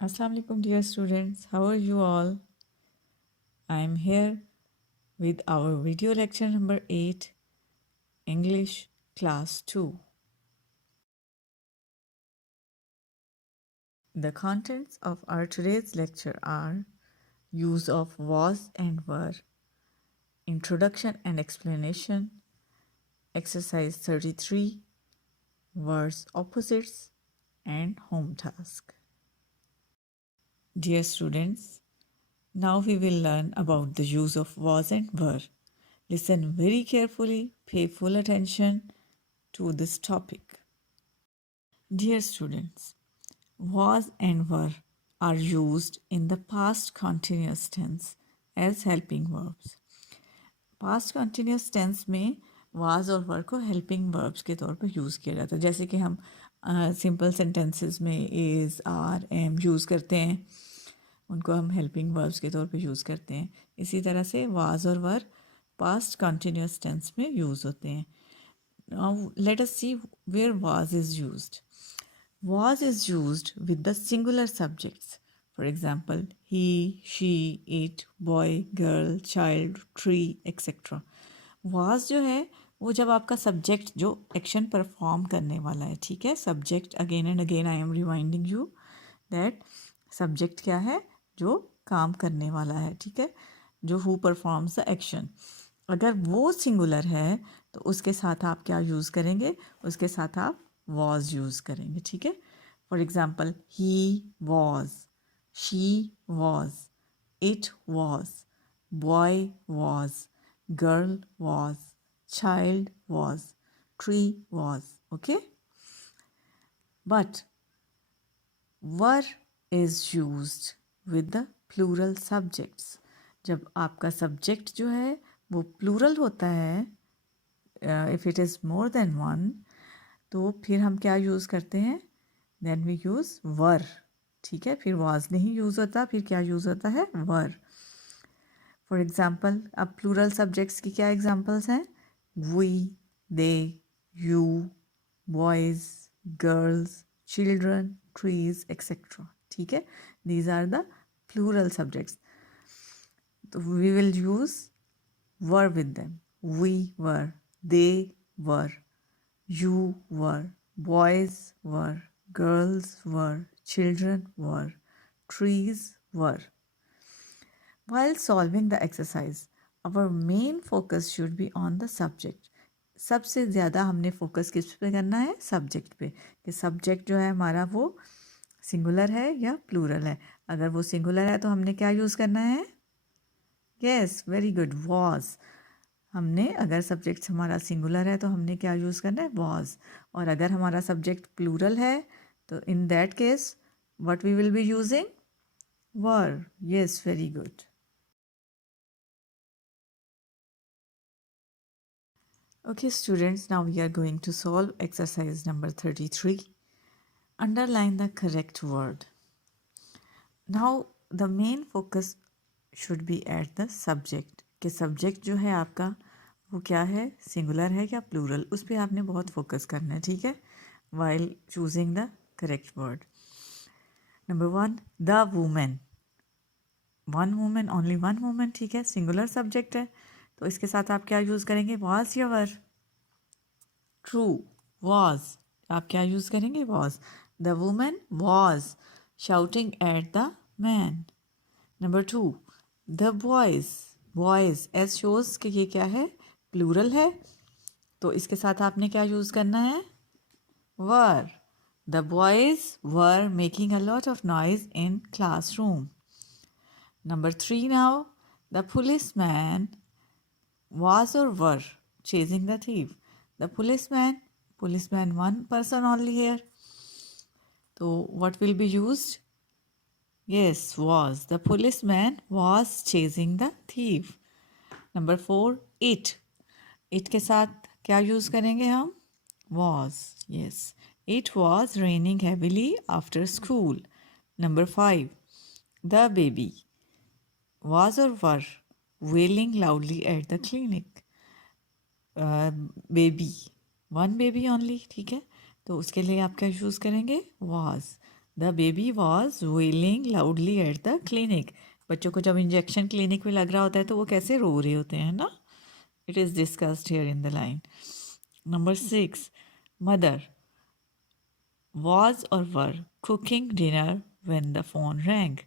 Assalamu alaikum, dear students. How are you all? I am here with our video lecture number 8, English Class 2. The contents of our today's lecture are use of was and were, introduction and explanation, exercise 33, words opposites, and home task. Dear students, now we will learn about the use of was and were. Listen very carefully, pay full attention to this topic. Dear students, was and were are used in the past continuous tense as helping verbs. Past continuous tense में was और were को helping verbs के तौर पर use किया जाता है. जैसे कि हम simple sentences में is, are, am यूज़ करते हैं, उनको हम helping verbs के तौर पे यूज़ करते हैं. इसी तरह से was और were past continuous tense में यूज़ होते हैं. Now let us see where was is used. Was is used with the singular subjects. For example, he, she, it, boy, girl, child, tree, etc. Was जो है वो जब आपका subject जो action perform करने वाला है, ठीक है. Subject again and again I am reminding you that subject क्या है, जो काम करने वाला है, ठीक है, जो हु परफॉर्म्स द एक्शन. अगर वो सिंगुलर है तो उसके साथ आप क्या यूज़ करेंगे, उसके साथ आप वॉज यूज़ करेंगे, ठीक है. For example, he was, she was, it was, boy was, girl was, child was, tree was, okay. But were is used with the plural subjects. जब आपका सब्जेक्ट जो है वो प्लूरल होता है, if it is more than one, तो फिर हम क्या यूज़ करते हैं, देन वी यूज़ वर, ठीक है. फिर वाज नहीं यूज़ होता, फिर क्या यूज़ होता है, वर. फॉर एग्ज़ाम्पल, अब प्लूरल सब्जेक्ट्स की क्या एग्जांपल्स हैं, we, they, you, boys, girls, children, trees etcetera, ठीक है. These are the plural subjects. तो we will use were with them. We were, they were, you were, boys were, girls were, children were, trees were. While solving the exercise, our main focus should be on the subject. सबसे ज़्यादा हमने focus किस पे करना है, subject पे, कि subject जो है हमारा वो सिंगुलर है या प्लूरल है. अगर वो सिंगुलर है तो हमने क्या यूज़ करना है, यस वेरी गुड, वॉज. हमने अगर सब्जेक्ट हमारा सिंगुलर है तो हमने क्या यूज़ करना है, वॉज. और अगर हमारा सब्जेक्ट प्लूरल है तो in that case what we will be using, were. Yes very good. Okay students, now we are going to solve exercise number 33. Underline the correct word. Now the main focus should be at the subject, कि subject जो है आपका वो क्या है, singular है या plural, उस पर आपने बहुत फोकस करना है, ठीक है, while choosing the correct word. Number one, the women. One women, only one women, ठीक है, सिंगुलर सब्जेक्ट है, तो इसके साथ आप क्या यूज़ करेंगे, वॉज या वर. True, was. आप क्या यूज़ करेंगे, was. The women was shouting at the man. Number two, the boys. Boys as shows कि ये क्या है, प्लूरल है, तो इसके साथ आपने क्या यूज़ करना है, were. The boys were making a lot of noise in classroom. Number three, now the policeman was or were chasing the thief. The policeman one person only here, so what will be used, yes, was. The policeman was chasing the thief. Number four, it के साथ क्या use करेंगे हम, was. yes, it was raining heavily after school. Number five, the baby was or were wailing loudly at the clinic. Baby, one baby only, ठीक है, तो उसके लिए आप क्या यूज़ करेंगे, was. The baby was wailing loudly at the clinic. बच्चों को जब इंजेक्शन क्लिनिक में लग रहा होता है तो वो कैसे रो रहे होते हैं ना. It is discussed here in the line. Number 6. Mother was or were cooking dinner when the phone rang.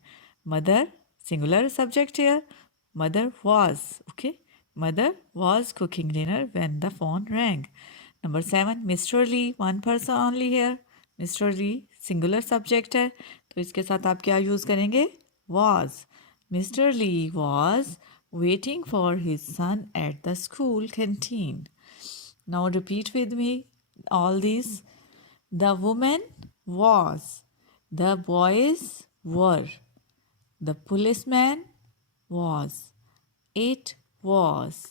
Mother, singular subject here. Mother was, okay? Mother was cooking dinner when the phone rang. Number 7, Mr. Lee, one person only here. Mr. Lee, singular subject है तो इसके साथ आप क्या use करेंगे? Was. Mr. Lee was waiting for his son at the school canteen. Now repeat with me all these. The woman was. The boys were. The policeman was. It was.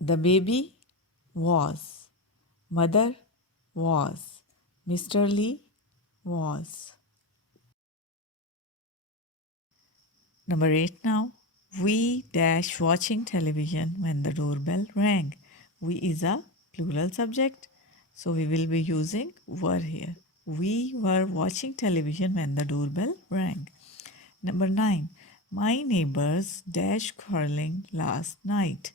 The baby was. Mother was. Mr. Lee was. Number 8 now. We dash watching television when the doorbell rang. We is a plural subject, so we will be using were here. We were watching television when the doorbell rang. Number 9. My neighbors dash quarreling last night.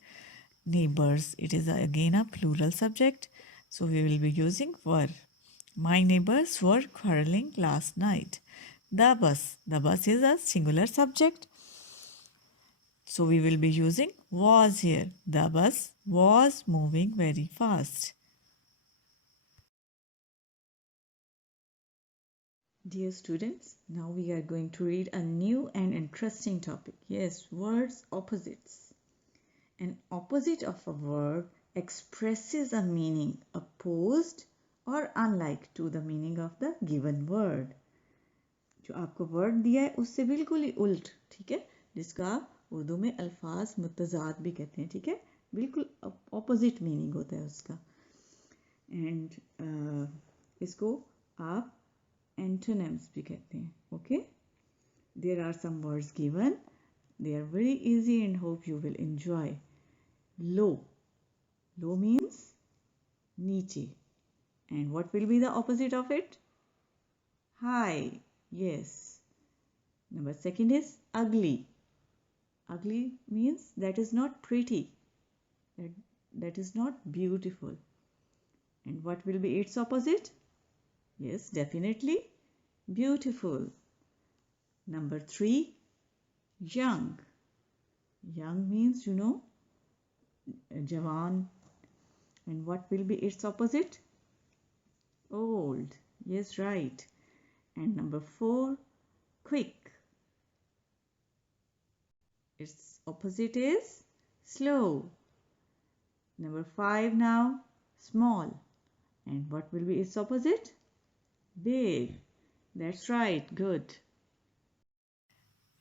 Neighbors, it is again a plural subject, so we will be using were. My neighbors were quarreling last night. The bus is a singular subject, so we will be using was here. The bus was moving very fast. Dear students, now we are going to read a new and interesting topic. Yes, words opposites. An opposite of a word expresses a meaning opposed or unlike to the meaning of the given word. जो आपको word दिया है उससे बिल्कुल ही उल्ट, ठीक है, जिसका उर्दू में अल्फाज मुतजाद भी कहते हैं, ठीक है, बिल्कुल ऑपोजिट मीनिंग होता है उसका. एंड इसको आप एंटोनिम्स भी कहते हैं. Okay, there are some words given. They are very easy and hope you will enjoy. Low. Low means नीचे. And what will be the opposite of it? High. Yes. Number second is ugly. Ugly means that is not pretty. That is not beautiful. And what will be its opposite? Yes, definitely beautiful. Number 3, young. Young means, you know, jawan. And what will be its opposite? Old. Yes, right. And number 4, quick. Its opposite is slow. Number 5 now, small. And what will be its opposite? Big. That's right, good.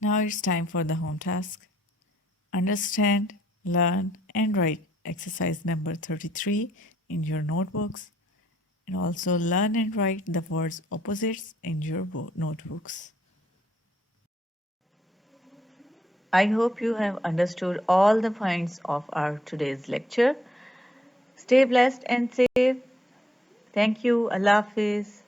Now it's time for the home task. Understand, learn, and write exercise number 33 in your notebooks. And also learn and write the words opposites in your notebooks. I hope you have understood all the points of our today's lecture. Stay blessed and safe. Thank you. Allah Hafiz.